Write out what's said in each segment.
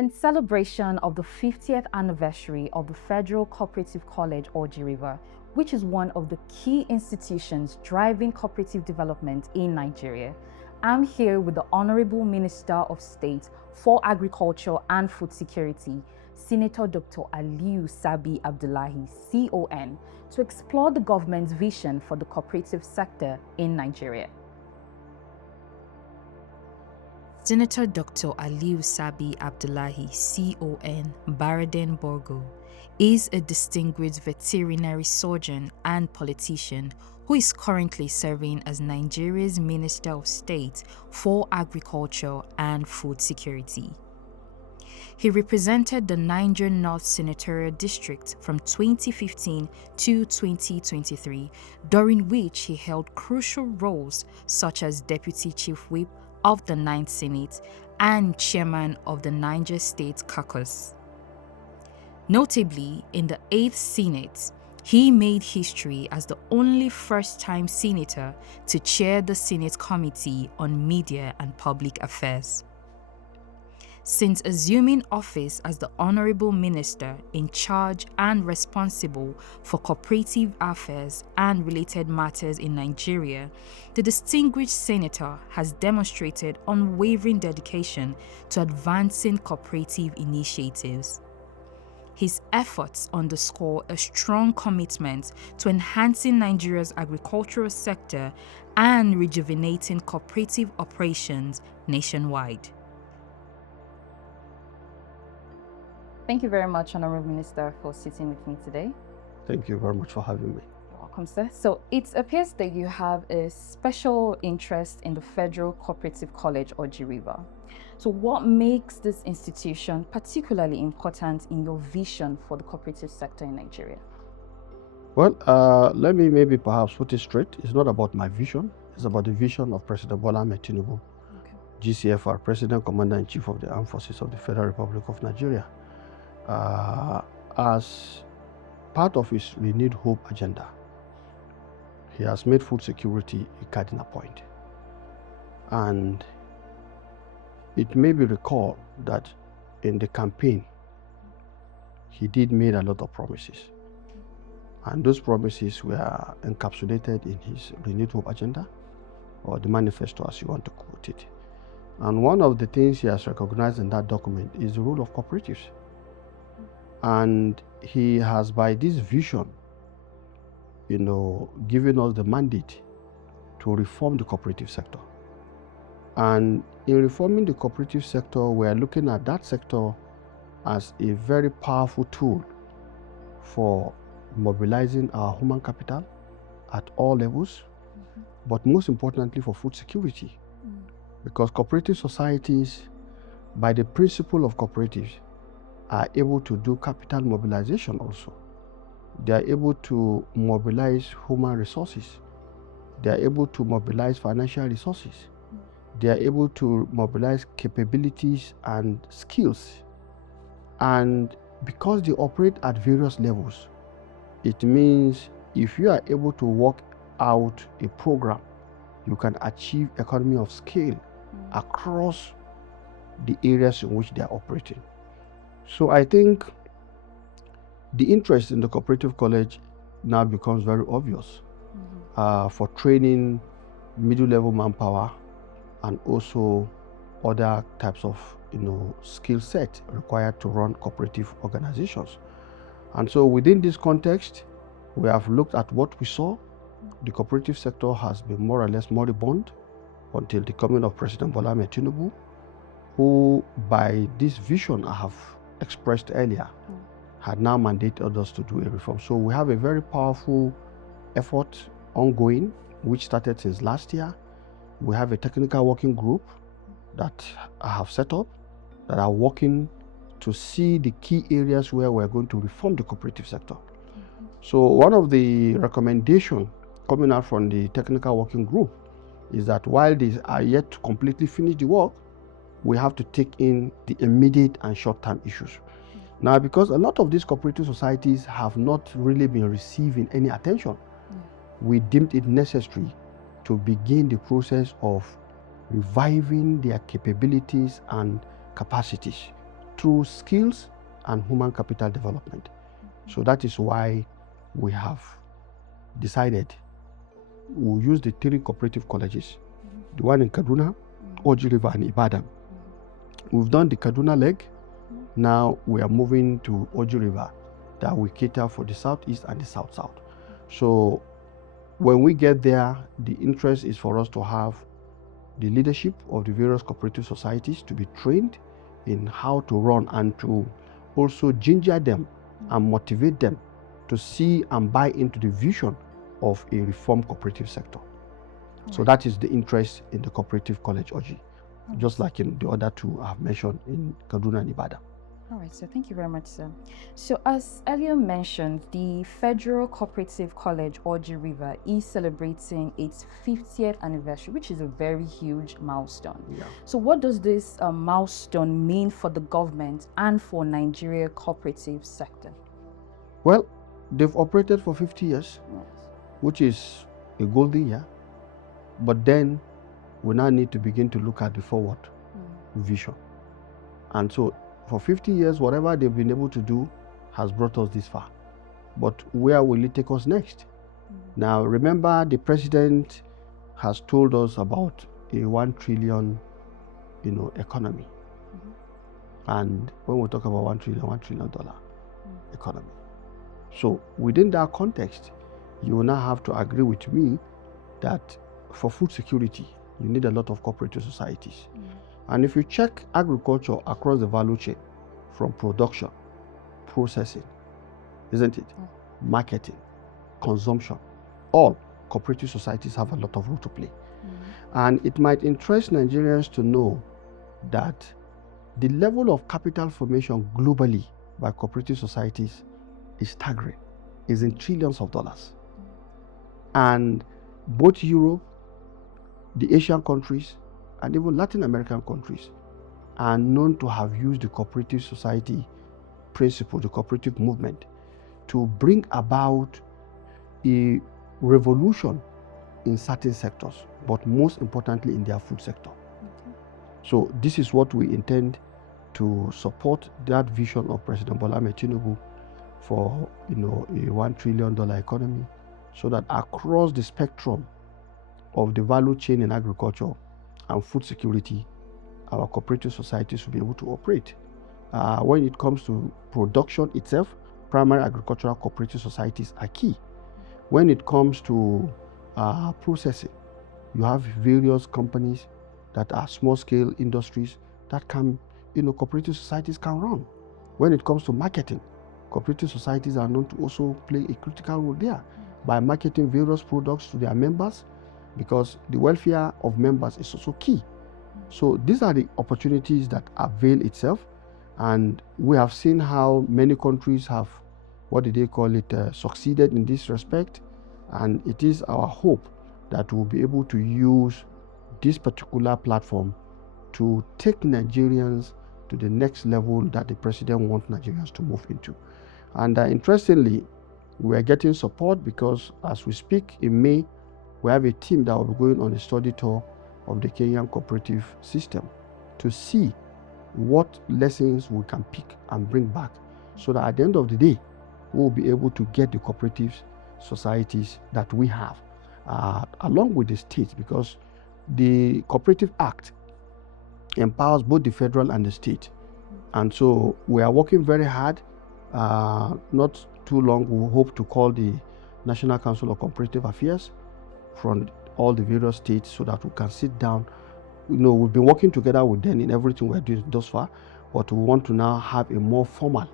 In celebration of the 50th anniversary of the Federal Cooperative College Orji River, which is one of the key institutions driving cooperative development in Nigeria, I'm here with the Honourable Minister of State for Agriculture and Food Security, Senator Dr. Aliyu Sabi Abdullahi CON, to explore the government's vision for the cooperative sector in Nigeria. Senator Dr. Aliyu Sabi Abdullahi CON Baraden Borgo is a distinguished veterinary surgeon and politician who is currently serving as Nigeria's Minister of State for Agriculture and Food Security. He represented the Niger North Senatorial District from 2015 to 2023, during which he held crucial roles such as Deputy Chief Whip of the 9th Senate and Chairman of the Niger State Caucus. Notably, in the 8th Senate, he made history as the only first-time senator to chair the Senate Committee on Media and Public Affairs. Since assuming office as the Honourable Minister in charge and responsible for cooperative affairs and related matters in Nigeria, the distinguished senator has demonstrated unwavering dedication to advancing cooperative initiatives. His efforts underscore a strong commitment to enhancing Nigeria's agricultural sector and rejuvenating cooperative operations nationwide. Thank you very much, Honourable Minister, for sitting with me today. Thank you very much for having me. You're welcome, sir. So it appears that you have a special interest in the Federal Cooperative College Orji River. So what makes this institution particularly important in your vision for the cooperative sector in Nigeria? Well, let me maybe perhaps put it straight. It's not about my vision. It's about the vision of President Bola Ahmed Tinubu, GCFR, President Commander-in-Chief of the Armed Forces of the Federal Republic of Nigeria. As part of his renewed hope agenda, he has made food security a cardinal point. And it may be recalled that in the campaign, he did make a lot of promises. And those promises were encapsulated in his renewed hope agenda, or the manifesto as you want to quote it. And one of the things he has recognized in that document is the role of cooperatives. And he has, by this vision, given us the mandate to reform the cooperative sector. And in reforming the cooperative sector, we are looking at that sector as a very powerful tool for mobilizing our human capital at all levels, but most importantly for food security. Because cooperative societies, by the principle of cooperatives, are able to do capital mobilization also. They are able to mobilize human resources. They are able to mobilize financial resources. They are able to mobilize capabilities and skills. And because they operate at various levels, it means if you are able to work out a program, you can achieve economy of scale across the areas in which they are operating. So I think the interest in the cooperative college now becomes very obvious for training middle-level manpower and also other types of skill set required to run cooperative organizations. And so within this context, we have looked at what we saw. The cooperative sector has been more or less moribund until the coming of President Bola Ahmed Tinubu, who by this vision I have expressed earlier, had now mandated us to do a reform. So we have a very powerful effort ongoing, which started since last year. We have a technical working group that I have set up that are working to see the key areas where we're going to reform the cooperative sector. So one of the recommendations coming out from the technical working group is that while they are yet to completely finish the work, we have to take in the immediate and short-term issues. Now, because a lot of these cooperative societies have not really been receiving any attention, we deemed it necessary to begin the process of reviving their capabilities and capacities through skills and human capital development. So that is why we have decided we'll use the 3 cooperative colleges, the one in Kaduna, Oji River, and Ibadan. We've done the Kaduna leg. Now we are moving to Oji River that we cater for the southeast and the south-south. So when we get there, the interest is for us to have the leadership of the various cooperative societies to be trained in how to run and to also ginger them and motivate them to see and buy into the vision of a reformed cooperative sector. So that is the interest in the cooperative college, Oji, just like in the other 2 I've mentioned in Kaduna and Ibadan. All right, so thank you very much, sir. So as earlier mentioned, the Federal Cooperative College, Oji River, is celebrating its 50th anniversary, which is a very huge milestone. Yeah. So what does this milestone mean for the government and for Nigeria cooperative sector? Well, they've operated for 50 years, which is a golden year. But then we now need to begin to look at the forward vision. And so for 50 years, whatever they've been able to do has brought us this far. But where will it take us next? Now, remember, the president has told us about a 1 trillion, economy. And when we talk about $1 trillion economy. So within that context, you will now have to agree with me that for food security, you need a lot of cooperative societies. And if you check agriculture across the value chain, from production, processing, isn't it? Marketing, consumption, all cooperative societies have a lot of role to play. And it might interest Nigerians to know that the level of capital formation globally by cooperative societies is staggering, is in trillions of dollars. And both Europe, the Asian countries, and even Latin American countries are known to have used the cooperative society principle, the cooperative movement, to bring about a revolution in certain sectors, but most importantly in their food sector. So this is what we intend to support, that vision of President Bola Ahmed Tinubu for a $1 trillion economy, so that across the spectrum of the value chain in agriculture and food security, our cooperative societies will be able to operate. When it comes to production itself, primary agricultural cooperative societies are key. When it comes to processing, you have various companies that are small-scale industries that can, cooperative societies can run. When it comes to marketing, cooperative societies are known to also play a critical role there by marketing various products to their members, because the welfare of members is also key. So these are the opportunities that avail itself, and we have seen how many countries have, succeeded in this respect, and it is our hope that we'll be able to use this particular platform to take Nigerians to the next level that the president wants Nigerians to move into. And interestingly, we are getting support because as we speak in May, we have a team that will be going on a study tour of the Kenyan cooperative system to see what lessons we can pick and bring back, so that at the end of the day, we'll be able to get the cooperative societies that we have, along with the state, because the Cooperative Act empowers both the federal and the state. And so we are working very hard. Not too long, we hope to call the National Council of Cooperative Affairs from all the various states so that we can sit down. We've been working together with them in everything we're doing thus far, but we want to now have a more formal,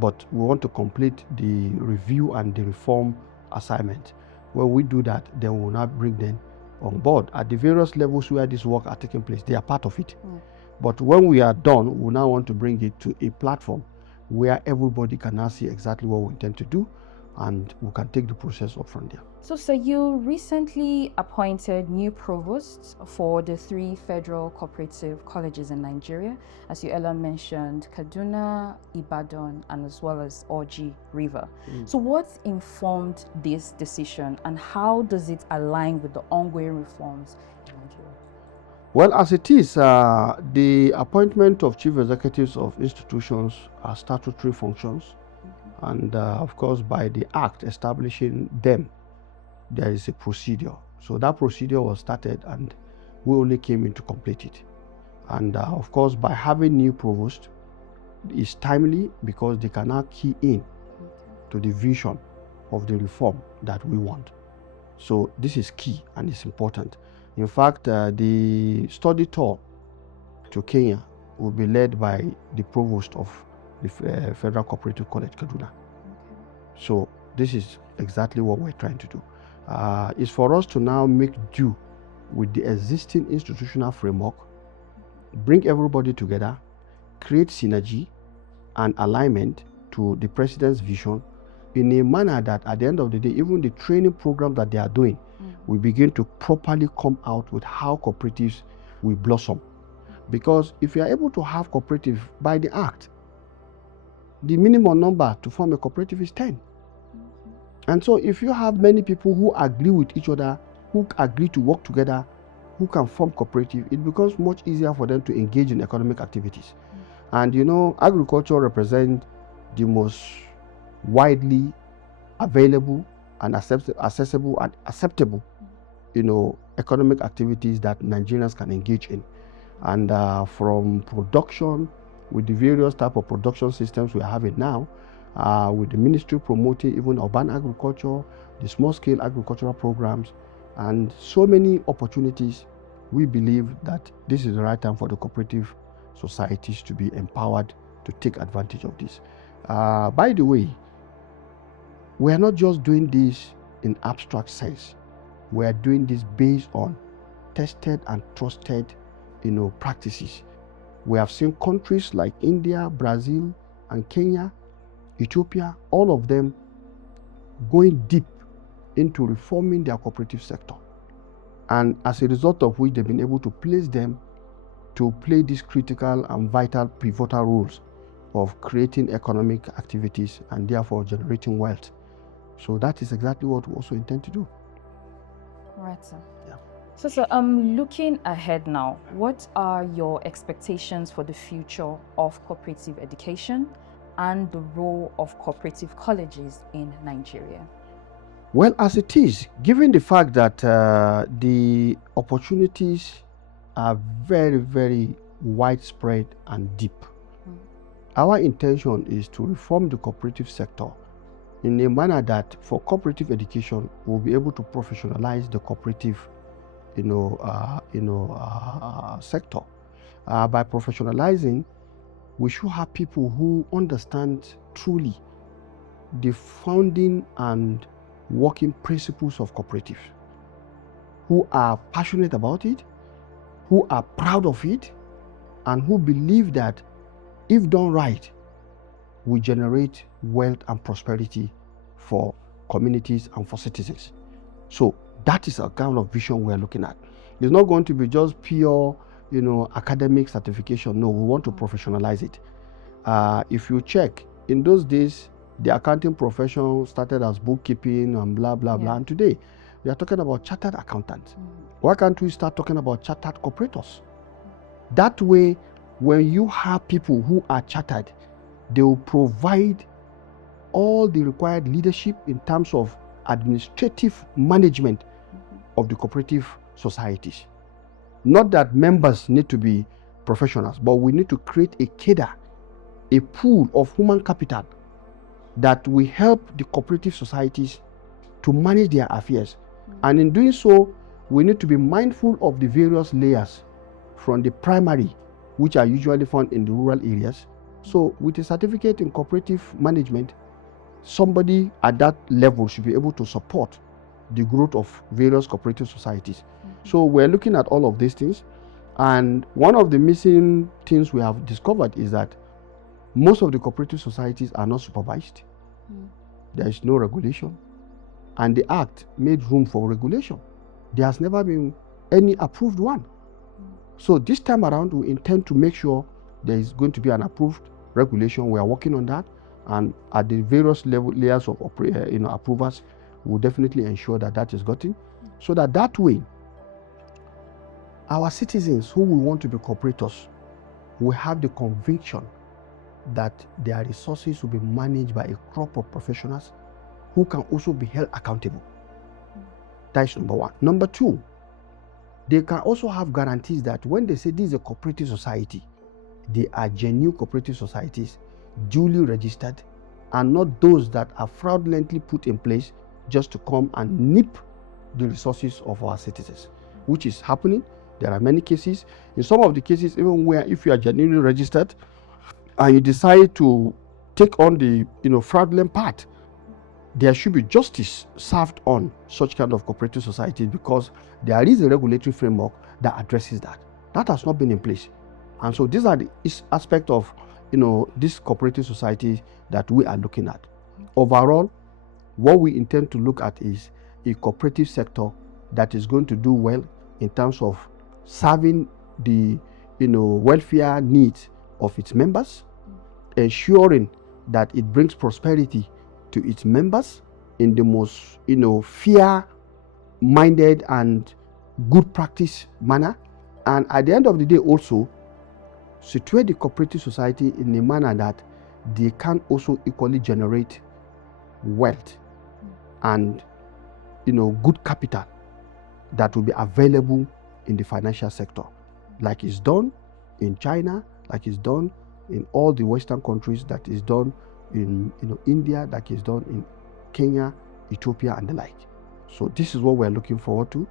but we want to complete the review and the reform assignment. When we do that, then we will now bring them on board at the various levels where this work are taking place. They are part of it. But when we are done, we now want to bring it to a platform where everybody can now see exactly what we intend to do, and we can take the process up from there. So, sir, you recently appointed new provosts for the 3 federal cooperative colleges in Nigeria, as you earlier mentioned, Kaduna, Ibadan, and as well as Oji River. So what informed this decision, and how does it align with the ongoing reforms in Nigeria? Well, as it is, the appointment of chief executives of institutions are statutory functions. And of course, by the act establishing them, there is a procedure. So that procedure was started and we only came in to complete it. And of course, by having new provost, it's timely because they can now key in to the vision of the reform that we want. So this is key and it's important. In fact, the study tour to Kenya will be led by the provost of the Federal Cooperative College, Kaduna. So this is exactly what we're trying to do. It's for us to now make do with the existing institutional framework, bring everybody together, create synergy and alignment to the president's vision in a manner that at the end of the day, even the training program that they are doing will begin to properly come out with how cooperatives will blossom. Because if you are able to have cooperative by the act, the minimum number to form a cooperative is 10. And so if you have many people who agree with each other, who agree to work together, who can form cooperative, it becomes much easier for them to engage in economic activities. And you know, agriculture represents the most widely available and accessible and acceptable, you know, economic activities that Nigerians can engage in. And from production, with the various type of production systems we are having now, with the ministry promoting even urban agriculture, the small-scale agricultural programs, and so many opportunities, we believe that this is the right time for the cooperative societies to be empowered to take advantage of this. By the way, we are not just doing this in abstract sense. We are doing this based on tested and trusted, you know, practices. We have seen countries like India, Brazil, and Kenya, Ethiopia, all of them going deep into reforming their cooperative sector. And as a result of which they've been able to place them to play these critical and vital pivotal roles of creating economic activities and therefore generating wealth. So that is exactly what we also intend to do. Right, sir. Yeah. So looking ahead now, what are your expectations for the future of cooperative education and the role of cooperative colleges in Nigeria? Well, as it is, given the fact that the opportunities are very, very widespread and deep, our intention is to reform the cooperative sector in a manner that for cooperative education, we'll be able to professionalize the cooperative, sector. By professionalizing, we should have people who understand truly the founding and working principles of cooperatives, who are passionate about it, who are proud of it, and who believe that if done right, will generate wealth and prosperity for communities and for citizens. So that is a kind of vision we are looking at. It's not going to be just pure, academic certification. No, we want to professionalize it. If you check, in those days, the accounting profession started as bookkeeping and blah, blah, blah. And today, we are talking about chartered accountants. Why can't we start talking about chartered cooperators? That way, when you have people who are chartered, they will provide all the required leadership in terms of administrative management of the cooperative societies. Not that members need to be professionals, but we need to create a cadre, a pool of human capital that will help the cooperative societies to manage their affairs. And in doing so, we need to be mindful of the various layers from the primary, which are usually found in the rural areas. So with a certificate in cooperative management, somebody at that level should be able to support the growth of various cooperative societies. So we're looking at all of these things. And one of the missing things we have discovered is that most of the cooperative societies are not supervised. There is no regulation. And the Act made room for regulation. There has never been any approved one. So this time around, we intend to make sure there is going to be an approved regulation. We are working on that. And at the various layers of approvers, we'll definitely ensure that that is gotten. So that way, our citizens who will want to be cooperators will have the conviction that their resources will be managed by a crop of professionals who can also be held accountable. That is number one. Number two, they can also have guarantees that when they say this is a cooperative society, they are genuine cooperative societies, duly registered, and not those that are fraudulently put in place just to come and nip the resources of our citizens, which is happening. There are many cases. In some of the cases, even where if you are genuinely registered and you decide to take on the fraudulent part, there should be justice served on such kind of cooperative societies, because there is a regulatory framework that addresses that. That has not been in place. And so these are the aspects of this cooperative society that we are looking at. Overall, what we intend to look at is a cooperative sector that is going to do well in terms of serving the welfare needs of its members, ensuring that it brings prosperity to its members in the most fair-minded and good practice manner, and at the end of the day also situate the cooperative society in a manner that they can also equally generate wealth and good capital that will be available in the financial sector, like it's done in China, like it's done in all the Western countries, that is done in India, like it's done in Kenya, Ethiopia, and the like. So this is what we're looking forward to.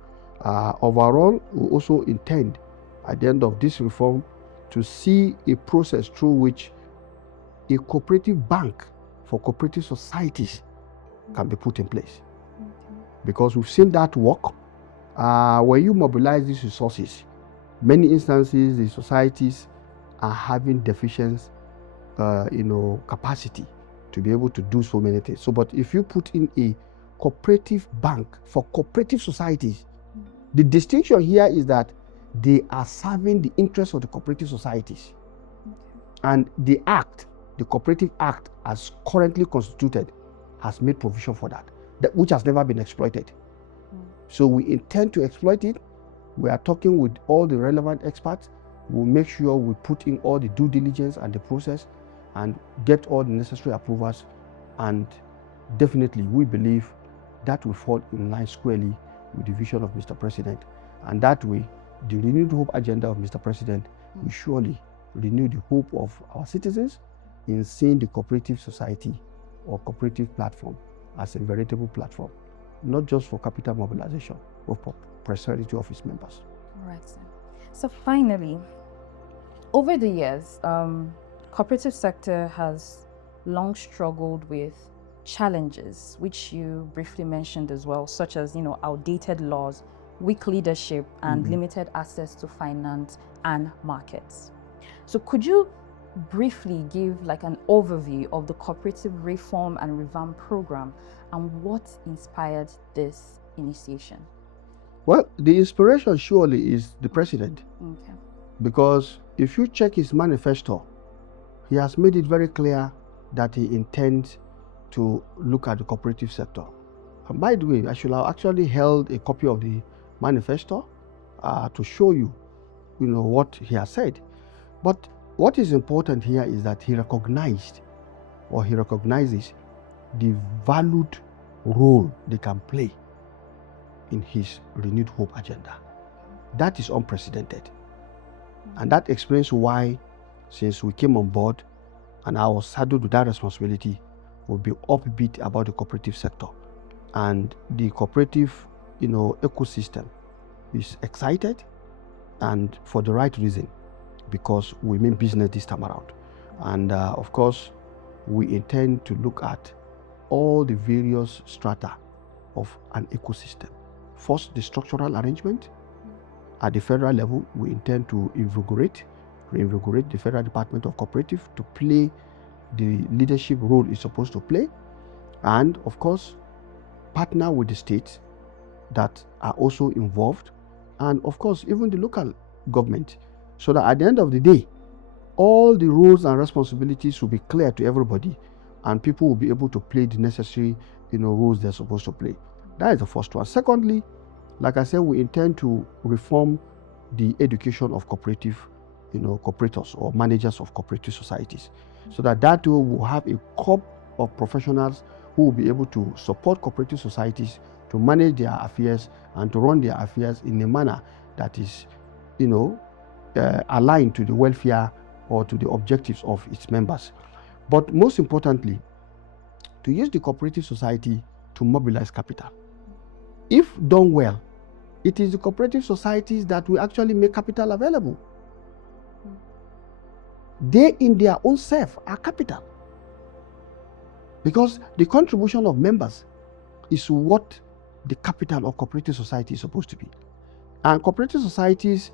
Overall, we also intend at the end of this reform to see a process through which a cooperative bank for cooperative societies can be put in place. Because we've seen that work. When you mobilize these resources, many instances the societies are having deficient capacity to be able to do so many things. So, but if you put in a cooperative bank for cooperative societies, the distinction here is that they are serving the interests of the cooperative societies. And the Cooperative Act as currently constituted has made provision for that which has never been exploited. So we intend to exploit it. We are talking with all the relevant experts. We'll make sure we put in all the due diligence and the process and get all the necessary approvals. And definitely we believe that will fall in line squarely with the vision of Mr. President. And that way, the renewed hope agenda of Mr. President will surely renew the hope of our citizens in seeing the cooperative society or cooperative platform as a veritable platform, not just for capital mobilization, but for prosperity of its members. All right, sir. So finally, over the years, cooperative sector has long struggled with challenges, which you briefly mentioned as well, such as outdated laws, weak leadership, and limited access to finance and markets. So could you briefly give like an overview of the cooperative reform and revamp program and what inspired this initiation? Well, the inspiration surely is the president. Okay. Because if you check his manifesto, he has made it very clear that he intends to look at the cooperative sector. And by the way, I should have actually held a copy of the manifesto to show you, what he has said. But what is important here is that he recognizes the valued role they can play in his renewed hope agenda. That is unprecedented. And that explains why, since we came on board and I was saddled with that responsibility, we'll be upbeat about the cooperative sector. And the cooperative, ecosystem is excited, and for the right reason, because we mean business this time around. And of course, we intend to look at all the various strata of an ecosystem. First, the structural arrangement. At the federal level, we intend to reinvigorate the Federal Department of Cooperative to play the leadership role it's supposed to play. And of course, partner with the states that are also involved, and of course, even the local government, so that at the end of the day, all the roles and responsibilities will be clear to everybody, and people will be able to play the necessary, roles they're supposed to play. That is the first one. Secondly, like I said, we intend to reform the education of cooperative, cooperators or managers of cooperative societies, so that will have a corps of professionals who will be able to support cooperative societies to manage their affairs and to run their affairs in a manner that is, aligned to the welfare or to the objectives of its members. But most importantly, to use the cooperative society to mobilize capital. If done well, it is the cooperative societies that will actually make capital available. They in their own self are capital, because the contribution of members is what the capital of cooperative society is supposed to be. And cooperative societies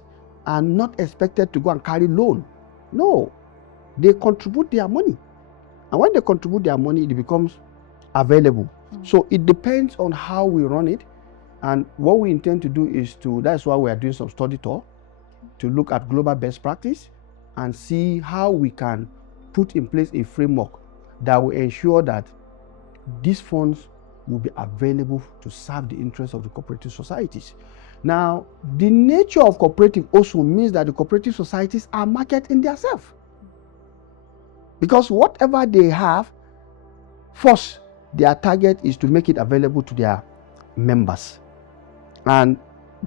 are not expected to go and carry loan. No, they contribute their money. And when they contribute their money, it becomes available. So it depends on how we run it. And what we intend to do is that's why we are doing some study tour, to look at global best practice and see how we can put in place a framework that will ensure that these funds will be available to serve the interests of the cooperative societies. Now, the nature of cooperative also means that the cooperative societies are marketing themselves. Because whatever they have, first, their target is to make it available to their members. And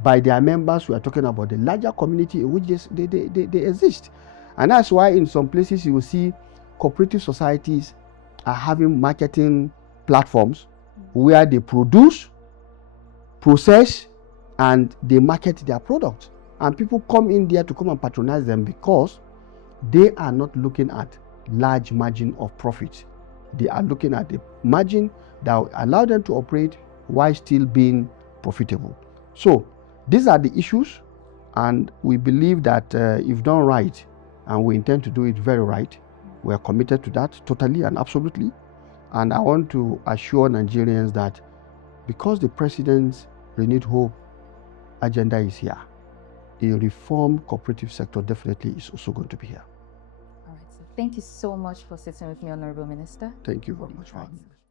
by their members, we are talking about the larger community in which they exist. And that's why in some places you will see cooperative societies are having marketing platforms where they produce, process, and they market their products. And people come in there to come and patronize them because they are not looking at large margin of profit. They are looking at the margin that will allow them to operate while still being profitable. So these are the issues, and we believe that if done right, and we intend to do it very right, we are committed to that totally and absolutely. And I want to assure Nigerians that because the President's Renewed Hope agenda is here, a reformed cooperative sector definitely is also going to be here. All right, so thank you so much for sitting with me, Honourable Minister. Thank you very much for having me.